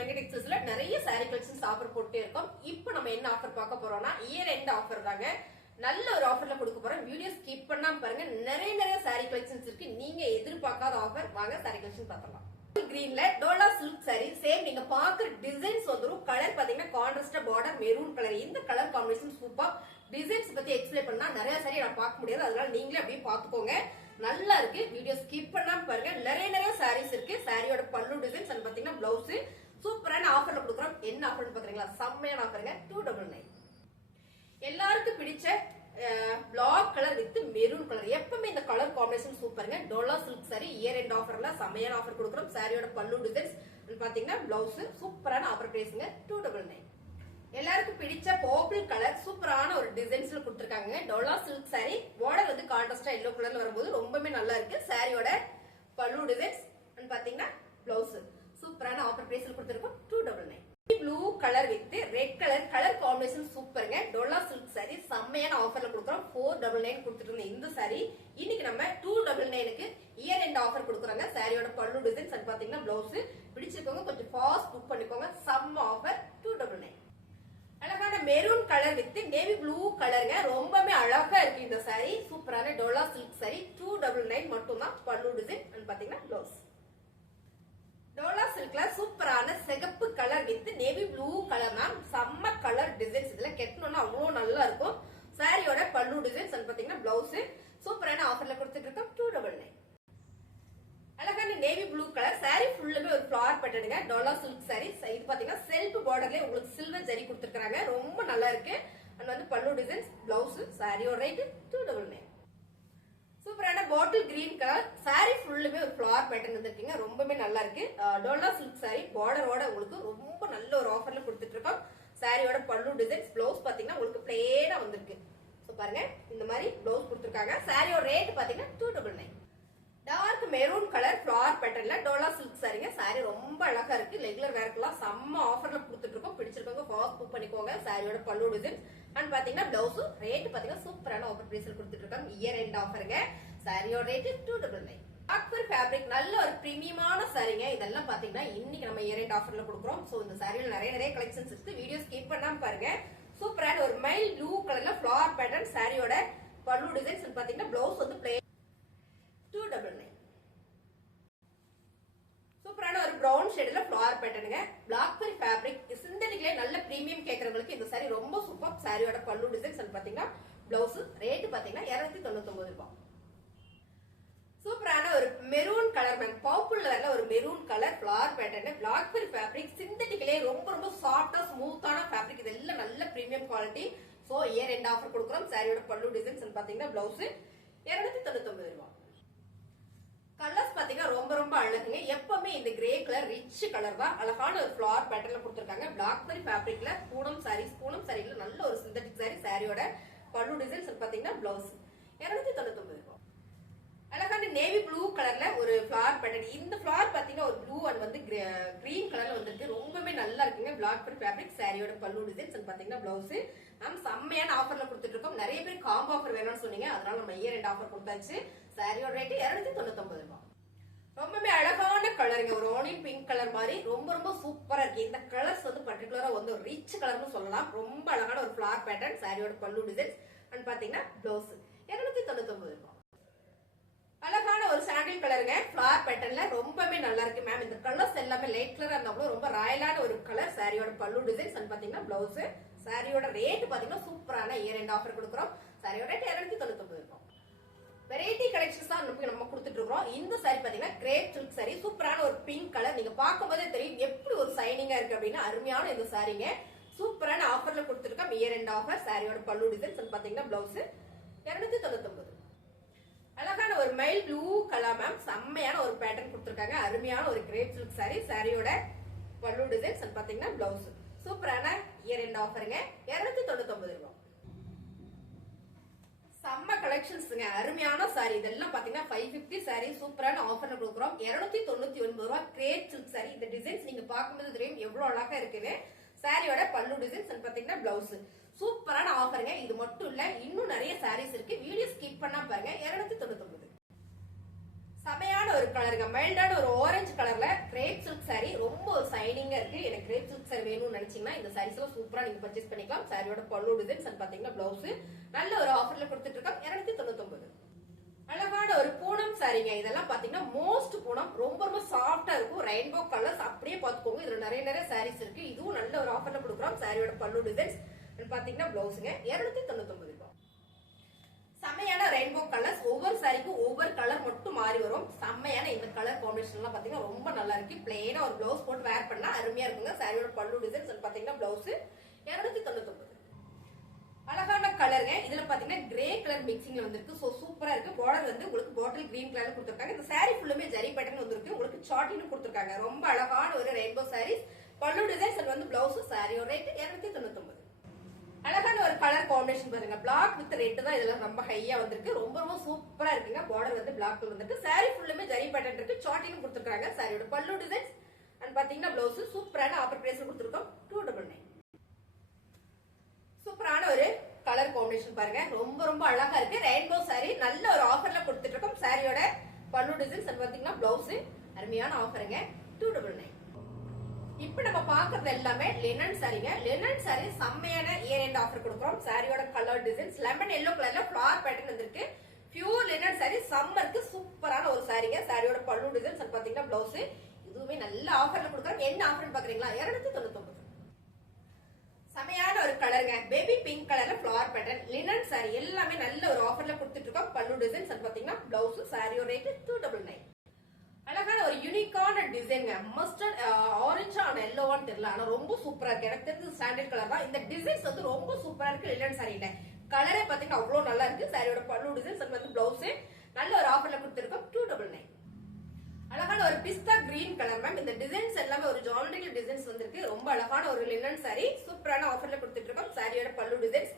மெகடெக்ஸஸ்ல நிறைய sorry collections offer போட்டே இருக்கோம். இப்போ நம்ம என்ன ஆஃபர் பார்க்க போறோம்னா இயர் எண்ட் ஆஃபர் தாங்க. நல்ல ஒரு ஆஃபர்ல கொடுக்க போறோம். வீடியோ ஸ்கிப் பண்ணாம பாருங்க. நிறைய சாரி கலெக்ஷன்ஸ் இருக்கு. நீங்க எதிர்பார்க்காத ஆஃபர். வாங்க சாரி கலெக்ஷன் பார்த்தலாம். கிரீன்ல டோலா சில்க் சாரி சேம் நீங்க பாக்குற டிசைன்ஸ் வந்துரும். கலர் பாத்தீங்கன்னா கான்ட்ராஸ்ட் பார்டர் மெரூன் கலர். இந்த கலர் காம்பினேஷன் சூப்பர். டிசைன்ஸ் பத்தி எக்ஸ்பிளைன் பண்ணா நிறைய சாரி நான் பார்க்க முடியாது. அதனால நீங்களே அப்படியே பாத்துக்கோங்க. நல்லா இருக்கு. வீடியோ ஸ்கிப் பண்ணாம பாருங்க. நிறைய சாரீஸ் இருக்கு. சாரியோட பல்லு டிசைன்ஸ் அண்ட் பாத்தீங்கன்னா பிளவுஸ் சூப்பரான ஆஃபர்ல கொடுக்குறோம். என்ன ஆஃபர்னு பாக்குறீங்களா? செம்மையான ஆஃபருங்க. 299. எல்லாருக்கும் பிடிச்ச black colour with maroon colour. எப்பவுமே இந்த கலர் காம்பினேஷன் சூப்பருங்க. டோலா சில்க் சாரி இயர் எண்ட் ஆஃபர்ல செம்மையான ஆஃபர் கொடுக்குறோம். சாரியோட பல்லு டிசைன்ஸ் பாத்தீங்கன்னா பிளவுஸ் சூப்பரான ஆஃபர் பிரைஸ்ங்க 299. எல்லாருக்கும் பிடிச்ச பர்பிள் கலர் சூப்பரான ஒரு டிசைன்ஸ்ல கொடுத்திருக்காங்க. டோலா சில்க் சாரி பார்டர் வந்து கான்ட்ராஸ்டா எல்லோ கலர்ல வரும்போது ரொம்பவே நல்லா இருக்கு. சாரியோட பல்லு டிசைன்ஸ் பாத்தீங்கன்னா பிளவுஸ் சூப்பரான ஆஃபர் பிரைஸ்ல கொடுத்திருக்கோம் 299. Blue colour with red colour combination சூப்பருங்க. டோலா சில்க் சாரி செம்மையான ஆஃபர்ல கொடுக்குறோம். 499 கொடுத்துட்டு இருந்த இந்த சாரி இன்னைக்கு நம்ம 299க்கு இயர் எண்ட் ஆஃபர் கொடுக்குறாங்க. சாரியோட பல்லு டிசைன்ஸ் பாத்தீங்கன்னா பிளவுஸ் பிடிச்சிருக்கவங்க கொஞ்சம் ஃபாஸ்ட் புக் பண்ணிக்கோங்க. செம்ம ஆஃபர் 299. அழகான maroon colour with navy blue கலருங்க. ரொம்பவே அழகா இருக்கு இந்த சாரி. சூப்பரான டோலா சில்க் சாரி 299 மட்டும் தான். பல்லு டிசைன் பாத்தீங்கன்னா பிளவுஸ். டோலா சில்க்ல சூப்பரான சிகப்பு colour with navy blue colour தான். செம்ம கலர் டிசைன்ஸ். இதுல கெட்டணும்னா அவ்வளவு நல்லா இருக்கும். சாரியோட பல்லு டிசைன்ஸ் பாத்தீங்கன்னா பிளவுஸ் சூப்பரான ஆஃபர்ல கொடுத்துட்டு இருக்கோம் 299. அழகான நேவி ப்ளூ கலர் சாரி ஃபுல்லுமே ஒரு ஃபிளவர் பேட்டர்னுங்க. டோலா சில்க் சாரி இது பாத்தீங்கன்னா செல்ஃப் பார்டர்லயே உங்களுக்கு சில்வர் ஜரி கொடுத்துருக்காங்க. ரொம்ப நல்லா இருக்கு. அண்ட் வந்து பல்லு டிசைன்ஸ் பிளவுஸ். சாரியோட ரேட் 299. சூப்பரான பாட்டில் கிரீன் கலர் சாரி ஃபுல்லுமே ஒரு ஃபிளவர் பேட்டர்ன் வந்துருக்கீங்க. ரொம்பவே நல்லா இருக்கு. டோலா சில்க் சாரி பார்டரோட உங்களுக்கு ரொம்ப நல்ல ஒரு ஆஃபர்ல கொடுத்துட்டு இருக்கோம். சாரியோட பல்லு டிசைன்ஸ் பிளவுஸ் பாத்தீங்கன்னா உங்களுக்கு பிளேனா வந்திருக்கு. பாருங்க இந்த மாதிரி பிளவுஸ் கொடுத்துருக்காங்க. சாரியோட ரேட் பாத்தீங்கன்னா 299. டார்க் மெரூன் கலர் ஃபிளவர் பேட்டர்ன்ல டோலா சில்க் சாரிங்க. சாரி ரொம்ப அழகா இருக்கு. ரெகுலர் வேர்க்கெல்லாம் செம்ம ஆஃபர்ல கொடுத்துட்டு இருக்கோம். பிடிச்சிருக்கவங்க ஃபாஸ்ட் புக் பண்ணிக்கோங்க. சாரியோட பல்லு டிசைன் அண்ட் பாத்தீங்கன்னா பிளவுஸ் ரேட் பாத்தீங்கன்னா சூப்பரான ஆஃபர் பிரைஸ்ல கொடுத்துட்டு இருக்கோம். இயர் எண்ட் ஆஃபருங்க. சாரியோட ரேட் 299. ஆக்பர் ஃபேப்ரிக் நல்ல ஒரு பிரீமியமான சாரிங்க. இதெல்லாம் பாத்தீங்கன்னா இன்னைக்கு நம்ம இயர் எண்ட் ஆஃபர்ல கொடுக்குறோம். சோ இந்த சாரியில நிறைய கலெக்ஷன்ஸ் இருக்கு. வீடியோ ஸ்கிப் பண்ணாம பாருங்க. சூப்பரான ஒரு மைல் ப்ளூ கலர்ல ஃபிளவர் பேட்டர்ன். சாரியோட பல்லு டிசைன்ஸ் பாத்தீங்கன்னா பிளவுஸ் வந்து பிளேன் 299. சூப்பரான ஒரு பிரவுன் ஷேட்ல ஃபிளவர் பேட்டர்னுங்க. பிளாக்பெரி ஃபேப்ரிக் சிந்தட்டிக்ல நல்ல பிரீமியம் கேக்குறவங்களுக்கு இந்த சாரி ரொம்ப சூப்பர். சாரியோட பல்லு டிசைன்ஸ் பாத்தீங்கன்னா பிளவுஸ் ரேட் பாத்தீங்கன்னா 299 ரூபாய். சூப்பரான ஒரு மெரூன் கலர் மேம் பர்பிள் கலர்ல ஒரு maroon colour flower pattern. Blackberry fabric சிந்தட்டிக்லே ரொம்ப சாஃப்டா ஸ்மூத்தான ஃபேப்ரிக். இதெல்லாம் நல்ல premium quality. So year end offer கொடுக்குறோம். சாரியோட பல்லு டிசைன்ஸ் பாத்தீங்கன்னா பிளவுஸ் 299 ரூபாய். கலர்ஸ் பாத்தீங்கன்னா ரொம்ப அழகுங்க. எப்பவுமே இந்த கிரே கலர் ரிச் கலர் தான். அழகான ஒரு ஃபிளவர் பேட்டர்ன்ல கொடுத்திருக்காங்க. பிளாக்பெரி ஃபேப்ரிக்ல பூனம் சாரில நல்ல ஒரு சிந்தட்டிக் சாரி. சாரியோட பல்லு டிசைன்ஸ் பாத்தீங்கன்னா பிளவுஸ் 299 ரூபாய். அழகான நேவி ப்ளூ கலர்ல ஒரு ஃபிளவர் பேட்டர்ன். இந்த ஃபிளவர் பாத்தீங்கன்னா ஒரு ப்ளூ அண்ட் வந்து கிரீன் கலர்ல வந்துருக்கு. ரொம்பவே நல்லா இருக்குங்க. Blackberry fabric. சாரியோட பல்லு டிசைன்ஸ் பாத்தீங்கன்னா பிளவுஸ் நம்ம செம்மையான ஆஃபர்ல கொடுத்துட்டு இருக்கோம். நிறைய பேர் காம்போ ஆஃபர் வேணும்னு சொன்னீங்க. அதனால நம்ம இயர் எண்ட் ஆஃபர் கொடுத்தாச்சு. சாரியோட ரேட் 299 ரூபாய். ரொம்பவே அழகான கலருங்க. ஒரு ஆனியன் பிங்க் கலர் மாதிரி ரொம்ப சூப்பரா இருக்கு. இந்த கலர்ஸ் வந்து பர்டிகுலரா வந்து ஒரு ரிச் கலர்னு சொல்லலாம். ரொம்ப அழகான ஒரு ஃபிளவர் பேட்டர்ன். சாரியோட பல்லு டிசைன்ஸ் அண்ட் பாத்தீங்கன்னா பிளவுஸ் 299 ரூபாய். அழகான ஒரு சாண்டில் கலருங்க. ஃபிளவர் பேட்டர்ன்ல ரொம்பவே நல்லா இருக்கு மேம். இந்த கலர்ஸ் எல்லாமே லைட் கலரா இருந்தாலும் ரொம்ப ராயலான ஒரு கலர். சாரியோட பல்லு டிசைன்ஸ் அண்ட் பாத்தீங்கன்னா பிளவுஸ். சாரியோட ரேட் பாத்தீங்கன்னா சூப்பரான இயர் எண்ட் ஆஃபர் கொடுக்குறோம். சாரியோட ரேட் 299 ரூபாய். வெரைட்டி கலெக்ஷன்ஸ் தான் நம்ம கொடுத்துட்டு இருக்கோம். இந்த சாரி பாத்தீங்கன்னா கிரேப் சில்க் சாரி. சூப்பரான ஒரு பிங்க் கலர். நீங்க பார்க்கும்போதே தெரியும் எப்படி ஒரு சைனிங்கா இருக்கு அப்படின்னு. அருமையான இந்த சாரிங்க. சூப்பரான ஆஃபர்ல கொடுத்துருக்கோம். Year end offer. சாரியோட பல்லு டிசைன்ஸ் பாத்தீங்கன்னா பிளவுஸ் 299. அழகான ஒரு மைல் ப்ளூ கலர் மேம். செம்மையான ஒரு பேட்டர்ன் கொடுத்திருக்காங்க. அருமையான ஒரு கிரேப் சில்க் சாரி. சாரியோட பல்லு டிசைன்ஸ் பாத்தீங்கன்னா பிளவுஸ் சூப்பரான இயர் எண்ட் ஆஃபருங்க 299 ரூபாய். செம்ம கலெக்ஷன்ஸ்ங்க. அருமையான சாரி. இதெல்லாம் பாத்தீங்கன்னா 550 சாரி சூப்பரான ஆஃபர்ல கொடுக்குறோம். 299 ரூபாய். Grape silk sorry. இந்த டிசைன்ஸ் நீங்க பார்க்கும்போது தெரியும் எவ்வளவு அழகா இருக்குன்னு. சாரியோட பல்லு டிசைன்ஸ் பாத்தீங்கன்னா பிளவுஸ் சூப்பரான ஆஃபருங்க. இது மட்டும் இல்ல இன்னும் நிறைய சாரீஸ் இருக்கு. வீடியோ ஸ்கிப் பண்ணா பாருங்க. 299. செமையான ஒரு கலருங்க, மைல்டான ஒரு ஆரஞ்சு கலர்ல கிரேப் சில்க் saree. ரொம்ப ஒரு சைனிங்கா இருக்கு. எனக்கு கிரேப் சில்க் saree வேணும்னு நினைச்சீங்கன்னா இந்த சாரீஸ் எல்லாம் சூப்பரா நீங்க பர்ச்சேஸ் பண்ணிக்கலாம். சாரியோட பல்லு டிசைன்ஸ் பாத்தீங்கன்னா பிளவுஸ் நல்ல ஒரு ஆஃபர்ல கொடுத்துட்டு இருக்கோம் 299. அழகான ஒரு பூனம் சாரிங்க. இதெல்லாம் பாத்தீங்கன்னா மோஸ்ட் பூனம், ரொம்ப ரொம்ப சாஃப்டா இருக்கும். ரெயின்போ கலர்ஸ் அப்படியே பாத்துக்கோங்க. இதுல நிறைய சாரீஸ் இருக்கு. இதுவும் நல்ல ஒரு ஆஃபர்ல கொடுக்குறோம். சாரியோட பல்லு டிசைன்ஸ் பாத்தீங்கன்னா பிளவுஸுங்க 299 ரூபாய். செம்மையான ரெயின்போ கலர்ஸ், ஒவ்வொரு சாரிக்கும் ஒவ்வொரு கலர் மட்டும் மாறி வரும். செம்மையான இந்த கலர் காம்பினேஷன் எல்லாம் பாத்தீங்கன்னா ரொம்ப நல்லா இருக்கு. பிளெயினா ஒரு பிளவுஸ் போட்டு வேர் பண்ணா அருமையா இருக்குங்க. சாரியோட பல்லு டிசைன்ஸ் பாத்தீங்கன்னா பிளவுஸ் 299. அழகான கலருங்க. இதுல பாத்தீங்கன்னா கிரே கலர் மிக்சிங்ல வந்திருக்கு. சோ சூப்பரா இருக்கு. பார்டர் வந்து உங்களுக்கு பாட்டில் கிரீன் கலர்ல கொடுத்திருக்காங்க. இந்த சாரி ஃபுல்லுமே ஜரி பேட்டர்ன் வந்திருக்கு. உங்களுக்கு சாட்டின்னு கொடுத்திருக்காங்க. ரொம்ப அழகான ஒரு ரெயின்போ சாரீஸ். பல்லு டிசைன்ஸ் வந்து பிளவுஸ். சாரியோட ரேட் 299. அழகான ஒரு கலர் காம்பினேஷன் பாருங்க. பிளாக் வித் ரெட் தான் இதெல்லாம் ரொம்ப ஹையா வந்திருக்கு. ரொம்ப ரொம்ப சூப்பரா இருக்குங்க. பார்டர் வந்து பிளாக்ல வந்துருக்கு. சாரி ஃபுல்லுமே ஜரி பேட்டர்ன் இருக்கு. சாட்டின்னு கொடுத்திருக்காங்க. சாரியோட பல்லு டிசைன்ஸ் அண்ட் பாத்தீங்கன்னா பிளவுஸ் சூப்பரான ஆஃபர் பிரைஸ்ல கொடுத்திருக்கோம் 299. சூப்பரான ஒரு கலர் காம்பினேஷன் பாருங்க. ரொம்ப ரொம்ப அழகா இருக்கு. ரெயின்போ சாரி நல்ல ஒரு ஆஃபர்ல கொடுத்துட்டு இருக்கோம். சாரியோட பல்லு டிசைன்ஸ் பாத்தீங்கன்னா பிளவுஸ் அருமையான ஆஃபருங்க 299. இப்ப நம்ம பாக்குறது எல்லாமே லினன் சாரிங்க. லினன் சாரி செம்மையான இயர் எண்ட் ஆஃபர் கொடுக்குறோம். சாரியோட கலர் டிசைன்ஸ் லெமன் எல்லோ கலர்ல ஃபிளவர் பேட்டர்ன் வந்திருக்கு. பியூர் லினன் சாரி சம்மருக்கு சூப்பரான ஒரு சாரிங்க. சாரியோட பல்லு டிசைன்ஸ் பாத்தீங்கன்னா பிளவுஸ் இதுவுமே நல்ல ஆஃபர்ல கொடுக்குறோம். என்ன ஆஃபர்னு பாக்குறீங்களா? 299. செமையான ஒரு கலருங்க. பேபி பிங்க் கலர்ல ஃபிளவர் பேட்டர்ன் லினன் சாரி எல்லாமே நல்ல ஒரு ஆஃபர்ல கொடுத்துட்டு இருக்கோம். பல்லு டிசைன்ஸ் பாத்தீங்கன்னா பிளவுஸ். சாரியோட ரேட் 299. அழகான ஒரு யூனிக்கான டிசைன்ங்க. மஸ்டர்ட் ஆரஞ்சா ஆன எல்லோவான்னு தெரியல, ஆனா ரொம்ப சூப்பரா இருக்கு. எனக்கு தெரிஞ்சு ஸ்டாண்டர்ட் கலர் தான். இந்த டிசைன்ஸ் வந்து ரொம்ப சூப்பரா இருக்கு. லினன் சாரியில கலரே பாத்தீங்கன்னா அவ்வளவு நல்லா இருக்கு. சாரியோட பல்லு டிசைன்ஸ் வந்து பிளவுஸ் நல்ல ஒரு ஆஃபர்ல கொடுத்திருக்கோம் 299. அழகான ஒரு பிஸ்தா கிரீன் கலர் மேம். இந்த டிசைன்ஸ் எல்லாமே ஒரு ஜாமெட்ரிக்கல் டிசைன்ஸ் வந்திருக்கு. ரொம்ப அழகான ஒரு லினன் சாரி சூப்பரான ஆஃபர்ல கொடுத்துட்டு இருக்கோம். சாரியோட பல்லு டிசைன்ஸ்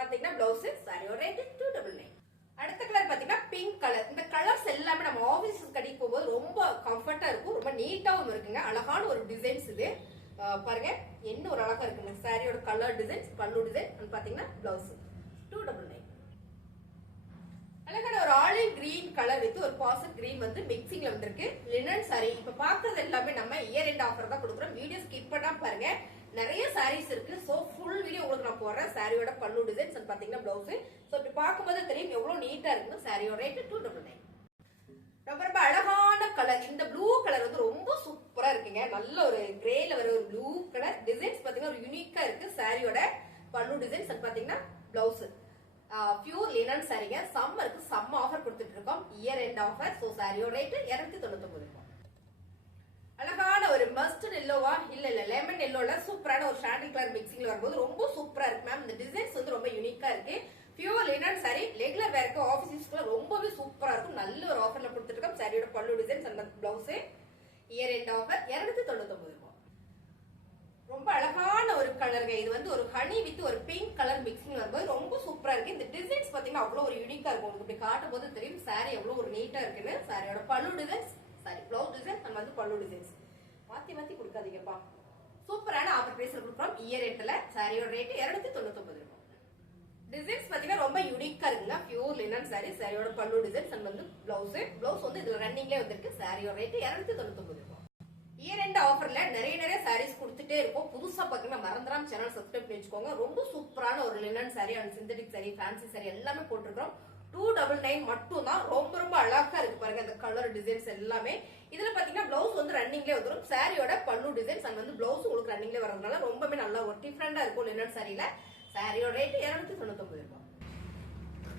பாத்தீங்கன்னா பிளவுஸ். சாரியோட ரேட் 299. அடுத்த கலர் பாத்தீங்கன்னா பிங்க் கலர். இந்த கலர்ஸ் எல்லாமே நம்ம ஆபீஸ் கடைக்கு போகும்போது ரொம்ப கம்ஃபர்ட்டா இருக்கும். ரொம்ப நீட்டாவும் இருக்குங்க. அழகான ஒரு டிசைன்ஸ் இது பாருங்க. என்ன ஒரு அழகா இருக்குங்க. சாரியோட கலர் டிசைன்ஸ் பல்லு டிசைன் பாத்தீங்கன்னா பிளவுஸ் 299. அழகான ஒரு ஆலிவ் கிரீன் கலர் வித் ஒரு பாசட் கிரீன் வந்து மிக்சிங்ல வந்திருக்கு. லினன் சாரி இப்ப பாக்குறது எல்லாமே நம்ம இயர் எண்ட் ஆஃபர் தான் கொடுக்குறோம். வீடியோ ஸ்கிப் பண்ணாம பாருங்க. நிறைய சாரீஸ் இருக்கு. சோ ஃபுல் வீடியோ உங்களுக்கு நான் போடுறேன். சாரியோட பல்லு டிசைன்ஸ் பாத்தீங்கன்னா பிளவுஸ். சோ இப்படி பார்க்கும்போது தெரியும் எவ்வளவு நீட்டா இருக்குன்னு. சாரியோட ரேட் 299. ரொம்ப ரொம்ப அழகான கலர். இந்த ப்ளூ கலர் வந்து ரொம்ப சூப்பரா இருக்குங்க. நல்ல ஒரு கிரேல வர ஒரு ப்ளூ கலர் டிசைன்ஸ் பாத்தீங்கன்னா ஒரு யூனிக்கா இருக்கு. சாரியோட பல்லு டிசைன்ஸ் பாத்தீங்கன்னா பிளவுஸ் பியூர் லினன் சாரிங்க. சம்மருக்கு செம்ம ஆஃபர் கொடுத்துட்டு இருக்கோம். Year end offer. சோ சாரியோட ரேட் 299. அழகான ஒரு மஸ்டர்ட் எல்லோவா இல்ல லெமன் எல்லோல சூப்பரான ஒரு சாண்டில் கலர் மிக்சிங்ல வரும்போது ரொம்ப சூப்பரா இருக்கு மேம். இந்த டிசைன்ஸ் வந்து ரொம்ப யூனிக்கா இருக்கு. பியூர் லினன் சாரி ரெகுலர் வேர்க்கு ஆபீஸ் யூஸ்க்கு ரொம்பவே சூப்பரா இருக்கும். நல்ல ஒரு ஆஃபர்ல கொடுத்துட்டு இருக்கோம். சாரியோட பல்லு டிசைன்ஸ் அந்த பிளவுஸ் இயர் எண்ட் ஆஃபர் 299 ரூபாய். ரொம்ப அழகான ஒரு கலருங்க. இது வந்து ஒரு ஹனி வித் ஒரு பிங்க் கலர் மிக்சிங் வரும்போது ரொம்ப சூப்பரா இருக்கு. இந்த டிசைன்ஸ் பாத்தீங்கன்னா அவ்வளவு ஒரு யூனிக்கா இருக்கும். உங்களுக்கு இப்படி காட்டும் போது தெரியும் சாரி எவ்வளவு ஒரு நீட்டா இருக்குன்னு. சாரியோட பல்லு டிசைன்ஸ் சாரி பிளவுஸ் டிசைன் நம்ம வந்து பல்லு டிசைன்ஸ் மாத்தி கொடுக்காதீங்கப்பா. சூப்பரான ஆஃபர் பிரைஸ்ல கொடுக்குறோம். இயர் எண்ட்ல சாரியோட ரேட் 299 ரூபாய். டிசைன்ஸ் பாத்தீங்கன்னா ரொம்ப யூனிக்கா இருக்குங்க. Pure linen sorry. சாரியோட பல்லு டிசைன்ஸ் அண்ட் வந்து பிளவுஸ் வந்து இதுல ரன்னிங்லயே வந்திருக்கு. சாரியோட ரேட் 299 ரூபாய். இயர் எண்ட் ஆஃபர்ல நிறைய சாரீஸ் கொடுத்துட்டே இருக்கும். புதுசா பாத்தீங்கன்னா மறந்துடாம சேனல் சப்ஸ்கிரைப் பண்ணி வச்சுக்கோங்க. ரொம்ப சூப்பரான ஒரு linen sorry and synthetic sorry fancy sorry எல்லாமே போட்டிருக்கோம். 299 மட்டும் தான். ரொம்ப ரொம்ப அழகா இருக்கு பாருங்க. அந்த கலர் டிசைன்ஸ் எல்லாமே இதுல பாத்தீங்கன்னா பிளவுஸ் வந்து ரன்னிங்லயே வந்துடும். சாரியோட பல்லு டிசைன்ஸ் அண்ட் வந்து பிளவுஸ் உங்களுக்கு ரன்னிங்ல வரதுனால ரொம்பவே நல்லா ஒரு டிஃபரெண்டா இருக்கும் லினன் சாரியில. சாரியோட ரேட் 299 ரூபாய்.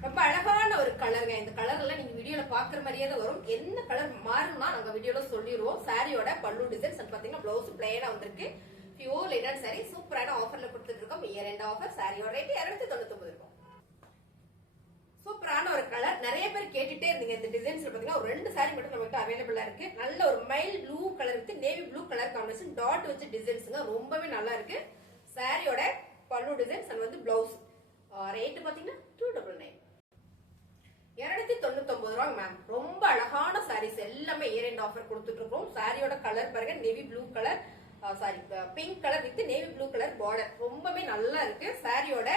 ரொம்ப அழகான ஒரு கலருங்க. இந்த கலர் எல்லாம் நீங்க வீடியோல பாக்குற மாதிரியே தான் வரும். என்ன கலர் மாறும்னா நாங்க வீடியோல சொல்லிடுவோம். சாரியோட பல்லு டிசைன்ஸ் பாத்தீங்கன்னா பிளவுஸ் பிளேனா வந்திருக்கு. பியூர் லினன் சாரி சூப்பரான ஆஃபர்ல கொடுத்துட்டு இருக்கோம். Year end offer. சாரியோட ரேட் 299 ரூபாய். சூப்பரான ஒரு கலர். நிறைய பேர் கேட்டுட்டே இருந்தீங்க. இந்த டிசைன்ஸ்ல பாத்தீங்கன்னா ஒரு 2 சாரி மட்டும் நமக்கு அவைலபிளா இருக்கு. நல்ல ஒரு mile blue colour with navy blue colour combination dot வச்ச டிசைன்ஸ்ங்க ரொம்பவே நல்லா இருக்கு. சாரியோட பல்லு டிசைன்ஸ் அண்ட் வந்து பிளவுஸ் ரேட் பாத்தீங்கன்னா 299. 299 ரூபாய் மேம். ரொம்ப அழகான சாரீஸ் எல்லாமே இயர் எண்ட் ஆஃபர் கொடுத்துட்டு இருக்கோம். சாரியோட கலர் பாருங்க navy blue colour sorry pink colour with navy blue colour border ரொம்பவே நல்லா இருக்கு. சாரியோட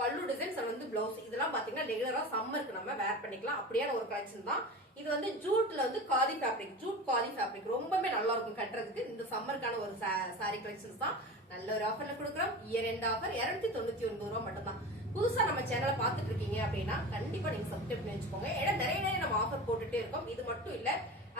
பல்லு டிசைன்ஸ் வந்து பிளவுஸ் இதெல்லாம் பாத்தீங்கன்னா ரெகுலரா சம்மருக்கு நம்ம வேர் பண்ணிக்கலாம். அப்படியான ஒரு கலெக்ஷன் தான். இது வந்து ஜூட்ல வந்து khadi fabric, jute khadi fabric ரொம்பவே நல்லா இருக்கும் கட்டுறதுக்கு. இந்த சம்மருக்கான ஒரு சாரி கலெக்ஷன்ஸ் தான். நல்ல ஒரு ஆஃபர்ல கொடுக்குறோம். இயர் எண்ட் ஆஃபர் 299 ரூபாய் மட்டும் தான். புதுசா நம்ம சேனலை பார்த்துட்டு இருக்கீங்க அப்படின்னா கண்டிப்பா நீங்க சப்ஸ்கிரைப் பண்ணி வச்சுக்கோங்க. ஏன்னா நிறைய நம்ம ஆஃபர் போட்டுட்டே இருக்கோம். இது மட்டும் இல்ல,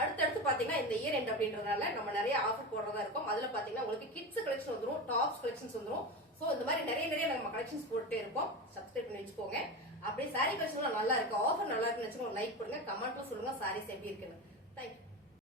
அடுத்தடுத்து பாத்தீங்கன்னா இந்த இயர் எண்ட் அப்படின்றதால நம்ம நிறைய ஆஃபர் போடுறதா இருக்கும். அதுல பாத்தீங்கன்னா உங்களுக்கு கிட்ஸ் கலெக்ஷன் வந்துரும், டாப்ஸ் கலெக்ஷன்ஸ் வந்துரும். சோ இந்த மாதிரி நிறைய நம்ம கலெக்ஷன்ஸ் போட்டுட்டே இருப்போம். சப்ஸ்கிரைப் பண்ணி வச்சுக்கோங்க. அப்படியே சாரி கலெக்ஷன் நல்லா இருக்கு, ஆஃபர் நல்லா இருக்குன்னு வச்சுக்கோங்க, லைக் பண்ணுங்க, கமெண்ட்ல சொல்லுங்க சாரீஸ் எப்படி இருக்குன்னு. தேங்க்யூ.